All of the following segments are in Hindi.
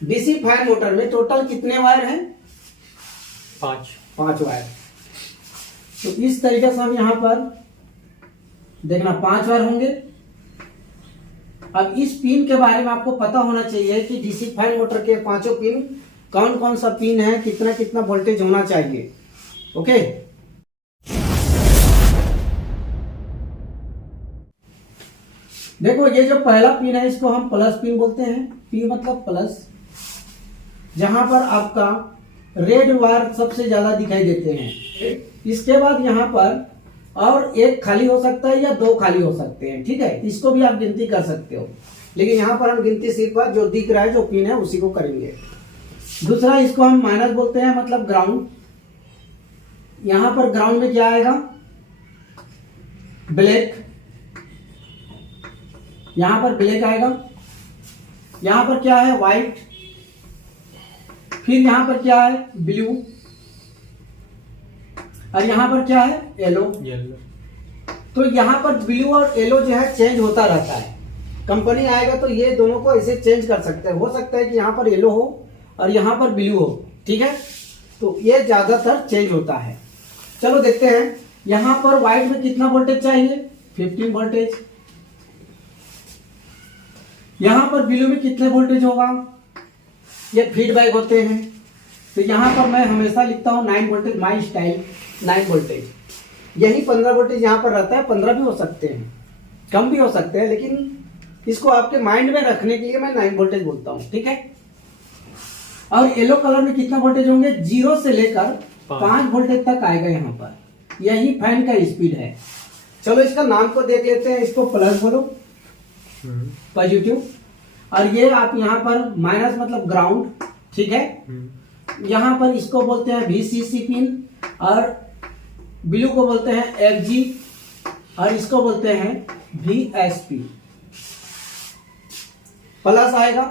डीसी फैन मोटर में टोटल कितने वायर हैं? 5 वायर। तो इस तरीके से हम यहां पर देखना 5 वायर होंगे। अब इस पिन के बारे में आपको पता होना चाहिए कि डीसी फैन मोटर के पांचों पिन कौन कौन सा पिन है, कितना कितना वोल्टेज होना चाहिए। ओके, देखो ये जो पहला पिन है इसको हम प्लस पिन बोलते हैं। पी मतलब प्लस, जहां पर आपका रेड वायर सबसे ज्यादा दिखाई देते हैं। इसके बाद यहां पर और एक खाली हो सकता है या 2 खाली हो सकते हैं, ठीक है। इसको भी आप गिनती कर सकते हो, लेकिन यहां पर हम गिनती सिर्फ जो दिख रहा है जो पिन है उसी को करेंगे। दूसरा इसको हम माइनस बोलते हैं, मतलब ग्राउंड। यहां पर ग्राउंड में क्या आएगा? ब्लैक, यहां पर ब्लैक आएगा। यहां पर क्या है? व्हाइट। फिर यहां पर क्या है? ब्लू। और यहां पर क्या है? येलो। तो यहां पर ब्लू और येलो जो है चेंज होता रहता है। कंपनी आएगा तो ये दोनों को ऐसे चेंज कर सकते हैं। हो सकता है कि यहां पर येलो हो और यहां पर ब्लू हो, ठीक है। तो ये ज्यादातर चेंज होता है। चलो देखते हैं यहां पर व्हाइट में कितना वोल्टेज चाहिए? 15 वोल्टेज। यहां पर ब्लू में कितने वोल्टेज होगा? ये फीडबैक होते हैं। तो यहां पर मैं हमेशा लिखता हूं 9 वोल्टेज, माई स्टाइल 9 वोल्टेज। यही 15 वोल्टेज यहां पर रहता है। 15 भी हो सकते हैं, कम भी हो सकते हैं, लेकिन इसको आपके माइंड में रखने के लिए मैं 9 वोल्टेज बोलता हूं, ठीक है। और येलो कलर में कितना वोल्टेज होंगे? 0 से लेकर 5 वोल्टेज तक आएगा यहाँ पर। यही फैन का स्पीड है। चलो इसका नाम को देख लेते हैं। इसको प्लस बोलो, पॉजिटिव। और ये आप यहाँ पर माइनस मतलब ग्राउंड, ठीक है। यहाँ पर इसको बोलते हैं VCC पिन, और ब्लू को बोलते हैं FG, और इसको बोलते हैं VSP। प्लस आएगा,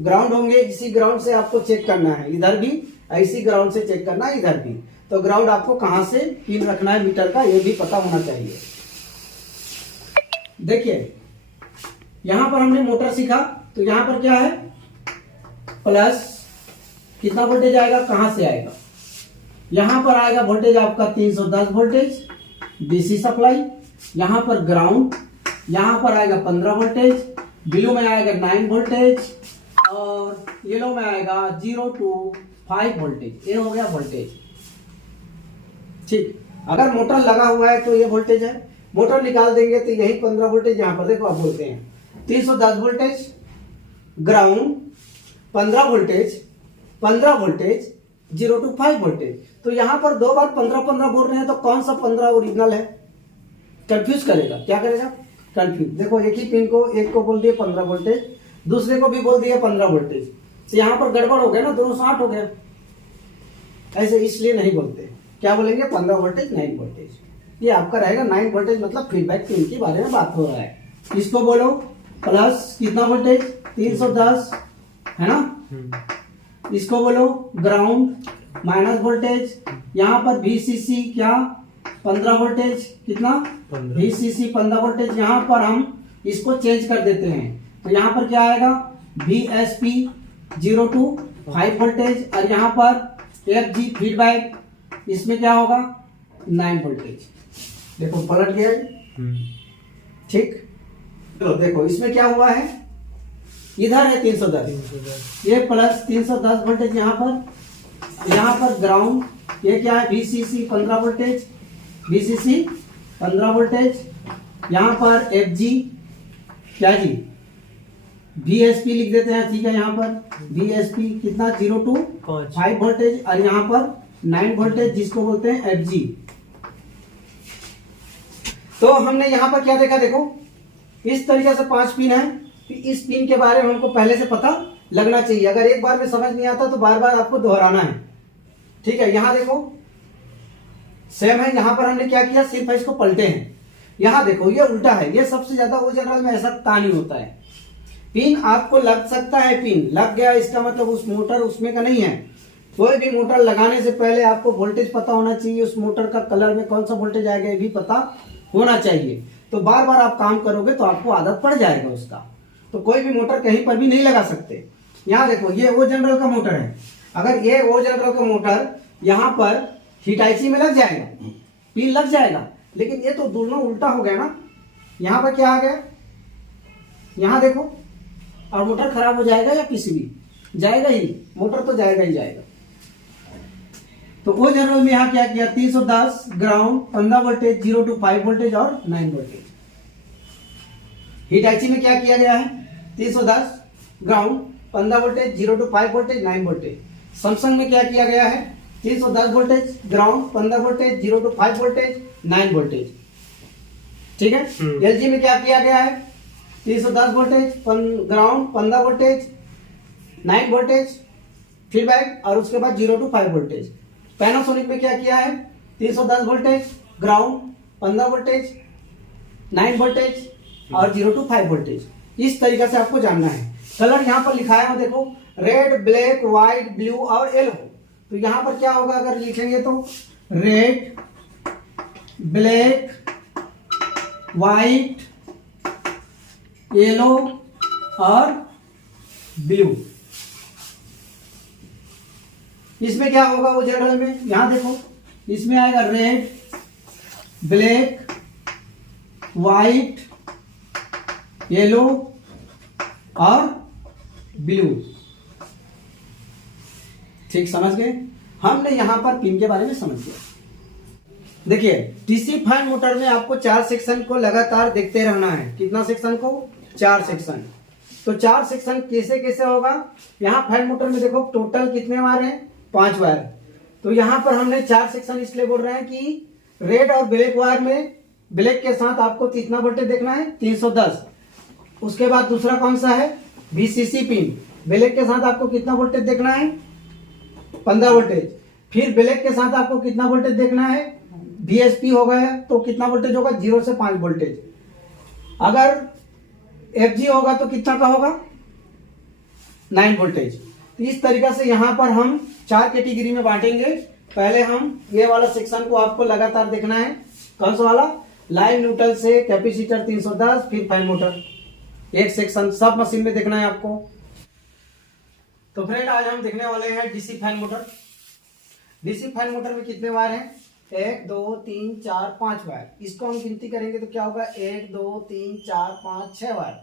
ग्राउंड होंगे। इसी ग्राउंड से आपको चेक करना है, इधर भी इसी ग्राउंड से चेक करना है, इधर भी। तो ग्राउंड आपको कहां से पिन रखना है मीटर का, ये भी पता होना चाहिए। देखिए यहां पर हमने मोटर सीखा, तो यहां पर क्या है? प्लस। कितना वोल्टेज आएगा? कहां से आएगा? यहां पर आएगा वोल्टेज आपका 310 वोल्टेज, डीसी सप्लाई। यहां पर ग्राउंड, यहां पर आएगा 15 वोल्टेज, ब्लू में आएगा 9 वोल्टेज, और येलो में आएगा 0 to 5 वोल्टेज। ये हो गया वोल्टेज, ठीक। अगर मोटर लगा हुआ है तो ये वोल्टेज है। मोटर निकाल देंगे तो यही 15 वोल्टेज यहां पर देखो आप बोलते हैं 310 voltage, ground 15 voltage, 15 voltage, 0 to 5 voltage. तो यहां पर 2 बार 15-15 बोल रहे हैं, तो कौन सा 15 ओरिजिनल है? कंफ्यूज करेगा। क्या करेगा? कंफ्यूज। देखो एक ही पिन को, एक को बोल दिए 15 वोल्टेज, दूसरे को भी बोल दिया 15 वोल्टेज, तो यहां पर गड़बड़ हो गया ना, दोनों 60 हो गया। ऐसे इसलिए नहीं बोलते। क्या बोलेंगे? 15 वोल्टेज 9 वोल्टेज। ये आपका रहेगा 9 वोल्टेज, मतलब फीडबैक पिन के बारे में बात हो रहा है। इसको बोलो प्लस कितना वोल्टेज? 310, है ना। इसको बोलो ग्राउंड, माइनस वोल्टेज। यहाँ पर VCC क्या? 15 वोल्टेज। कितना? VCC 15 voltage. यहाँ पर हम इसको चेंज कर देते हैं, तो यहाँ पर क्या आएगा? VSP 0 to 5 वोल्टेज, और यहाँ पर FG फीडबैक, इसमें क्या होगा? 9 वोल्टेज। देखो पलट गया, ठीक। तो देखो इसमें क्या हुआ है? इधर है 310, ये प्लस 310 वोल्टेज यहाँ पर ग्राउंड। ये क्या है? VCC 15 voltage, VCC 15 voltage. यहाँ पर FG क्या जी? VSP लिख देते हैं, ठीक है। यहाँ पर VSP कितना? 0 to 5 वोल्टेज, और यहाँ पर 9 वोल्टेज, जिसको बोलते हैं FG। तो हमने यहाँ पर क्या देखा? देखो इस तरीके से 5 पिन है। इस पिन के बारे में हमको पहले से पता लगना चाहिए। अगर एक बार में समझ नहीं आता तो बार बार आपको दोहराना है, ठीक है। यहां देखो सेम है। यहां पर हमने क्या किया? सिर्फ इसको पलटे हैं। यहां देखो ये उल्टा है। ये सबसे ज्यादा वो जनरल में ऐसा तानी होता है। पिन आपको लग सकता है, पिन लग गया इसका मतलब उस मोटर उसमें का नहीं है। कोई भी मोटर लगाने से पहले आपको वोल्टेज पता होना चाहिए, उस मोटर का कलर में कौन सा वोल्टेज आएगा ये भी पता होना चाहिए। तो बार बार आप काम करोगे तो आपको आदत पड़ जाएगा उसका। तो कोई भी मोटर कहीं पर भी नहीं लगा सकते। यहाँ देखो ये ओ जनरल का मोटर है, अगर ये ओ जनरल का मोटर यहाँ पर हिटाची में लग जाएगा, पिन लग जाएगा, लेकिन ये तो दोनों उल्टा हो गया ना। यहाँ पर क्या आ गया, यहाँ देखो, और मोटर खराब हो जाएगा या पीसीबी जाएगा ही, मोटर तो जाएगा ही जाएगा। तो ओ जनरल में यहाँ क्या किया, 310 ग्राउंड, 15 वोल्टेज, 0 to 5 वोल्टेज और 9 वोल्टेज। हिटाची में क्या किया गया है, 310 ground, 15 voltage, 0 to 5 voltage, 9 voltage. Samsung में क्या किया गया है, 310 voltage ground, 15 voltage, 0 to 5 voltage, 9 voltage. ठीक है। एलजी में क्या किया गया है, 310 voltage ground, 15 voltage, 9 voltage feedback, और उसके बाद 0 to 5 वोल्टेज। पैनासोनिक में क्या किया है, 310 वोल्टेज ग्राउंड, 15 वोल्टेज, 9 वोल्टेज और 0 to 5 वोल्टेज। इस तरीके से आपको जानना है। कलर यहाँ पर लिखा है, देखो, रेड, ब्लैक, व्हाइट, ब्लू और येलो। तो यहाँ पर क्या होगा अगर लिखेंगे तो रेड, ब्लैक, व्हाइट, येलो और ब्लू। इसमें क्या होगा वो जनरल में, यहां देखो, इसमें आएगा रेड, ब्लैक, व्हाइट, येलो और ब्लू। ठीक, समझ गए। हमने यहां पर पिन के बारे में समझ लिया। देखिए, डीसी फैन मोटर में आपको 4 सेक्शन को लगातार देखते रहना है। कितना सेक्शन को, 4 सेक्शन। तो 4 सेक्शन कैसे कैसे होगा, यहाँ फैन मोटर में देखो टोटल कितने वायर हैं, 5 वायर। तो यहाँ पर हमने 4 सेक्शन इसलिए बोल रहे हैं कि रेड और ब्लैक वायर में ब्लैक के साथ आपको कितना वोल्टेज देखना है, 310। उसके बाद दूसरा कौन सा है, वीसीसी पिन, ब्लैक के साथ आपको कितना वोल्टेज देखना है, 15 वोल्टेज। फिर ब्लैक के साथ आपको कितना वोल्टेज देखना है, बीएसपी हो गया तो कितना वोल्टेज होगा, 0 से 5 वोल्टेज। अगर एफजी होगा तो कितना का होगा, 9 वोल्टेज। तो इस तरीके से यहाँ पर हम 4 कैटेगरी में बांटेंगे। पहले हम ये वाला सेक्शन को आपको लगातार देखना है। कौन सा वाला, लाइव न्यूट्रल से कैपेसिटर 310, फिर फैन मोटर, एक सेक्शन सब मशीन में देखना है आपको। तो फ्रेंड, आज हम देखने वाले हैं DC fan motor. DC fan motor में कितने वायर हैं, 1 2 3 4 5 वायर। इसको हम गिनती करेंगे तो क्या होगा, 1 2 3 4 5 6 वायर।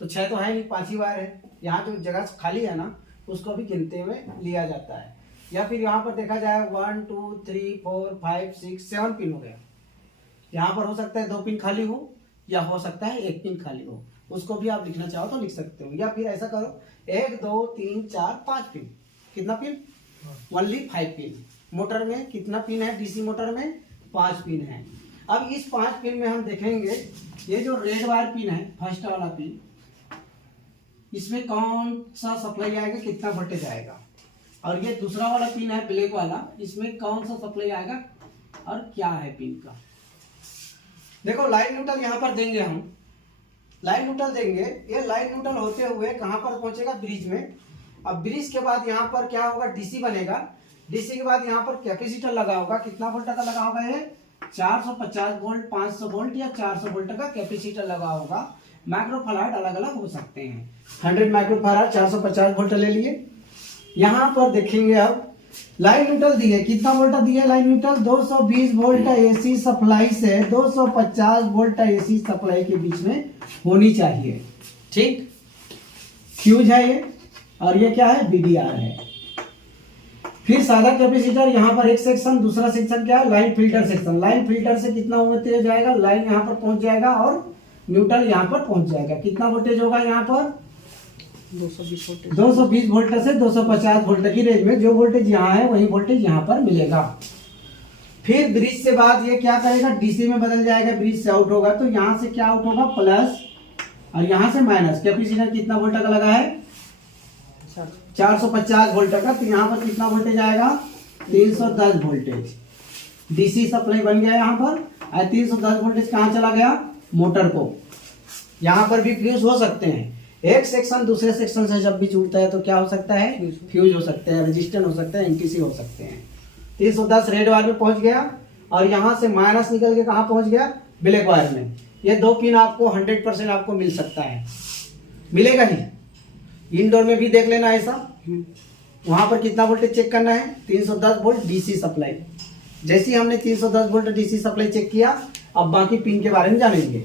तो 6 तो है नहीं, 5 ही वायर है। यहाँ जो जगह खाली है ना, उसको भी गिनते में लिया जाता है। या फिर यहाँ पर देखा जाए 1 2 3 4 5 6 7 पिन हो गया। यहाँ पर हो सकता है 2 पिन खाली हो, या हो सकता है 1 पिन खाली हो। उसको भी आप लिखना चाहो तो लिख सकते हो। या फिर ऐसा करो, 1 2 3 4 5 पिन। कितना पिन, ओनली 5 पिन। मोटर में कितना पिन है, डीसी मोटर में 5 पिन है। अब इस 5 पिन में हम देखेंगे, ये जो रेड वायर पिन है, फर्स्ट वाला पिन, इसमें कौन सा सप्लाई आएगा, कितना वोल्टेज आएगा। और ये दूसरा वाला पिन है ब्लैक वाला, इसमें कौन सा सप्लाई आएगा और क्या है पिन का। देखो, लाइन न्यूट्रल यहाँ पर देंगे हम, लाइन न्यूट्रल देंगे। ये लाइन न्यूट्रल होते हुए कहाँ पर पहुंचेगा, ब्रिज में। अब ब्रिज के बाद यहाँ पर क्या होगा, डीसी बनेगा। डीसी के बाद यहाँ पर कैपेसिटर लगा होगा। कितना वोल्ट का लगा होगा, ये 450 वोल्ट, 500 वोल्ट या 400 वोल्ट का कैपेसिटर लगा होगा। माइक्रोफैराड अलग अलग हो सकते हैं। 100 माइक्रोफैराड 450 वोल्ट ले लिए। यहाँ पर देखेंगे, अब लाइन न्यूट्रल दी है, कितना वोल्ट दिया line neutral, 220 volt AC supply से 250 वोल्ट एसी सप्लाई के बीच में होनी चाहिए। ठीक, फ्यूज है ये, और ये क्या है, बीडीआर है। फिर सादा कैपेसिटर, यहाँ पर एक सेक्शन, दूसरा सेक्शन क्या है, line filter section. Line filter से कितना वोल्टेज जाएगा, लाइन यहाँ पर पहुंच जाएगा और न्यूट्रल यहाँ पर पहुंच जाएगा। कितना वोल्टेज होगा यहाँ पर, 220 वोल्ट से 250 वोल्ट की रेंज में। जो वोल्टेज यहाँ है वही वोल्टेज यहाँ पर मिलेगा। फिर ब्रिज से बाद ये क्या करेगा, डीसी में बदल जाएगा। ब्रिज से आउट होगा तो यहाँ से क्या आउट होगा, प्लस, और यहाँ से माइनस। कैपेसिटर कितना वोल्ट का लगा है, 450 वोल्ट का। तो यहाँ पर कितना वोल्टेज आएगा, 310 वोल्टेज। डीसी सप्लाई बन गया यहाँ पर, और 310 वोल्टेज कहाँ चला गया, मोटर को। यहाँ पर भी फ्यूज हो सकते हैं। एक सेक्शन दूसरे सेक्शन से जब भी जुड़ता है तो क्या हो सकता है, फ्यूज हो सकते हैं, रेजिस्टेंस हो सकता है, एनटीसी हो सकते हैं। 310 रेड वायर में पहुंच गया, और यहाँ से माइनस निकल के कहाँ पहुंच गया, ब्लैक वायर में। ये 2 पिन आपको 100% आपको मिल सकता है, मिलेगा ही। इंडोर में भी देख लेना ऐसा। वहां पर कितना वोल्टेज चेक करना है, 310 वोल्ट डीसी सप्लाई। जैसे ही हमने 310 वोल्ट डीसी सप्लाई चेक किया, अब बाकी पिन के बारे में जानेंगे।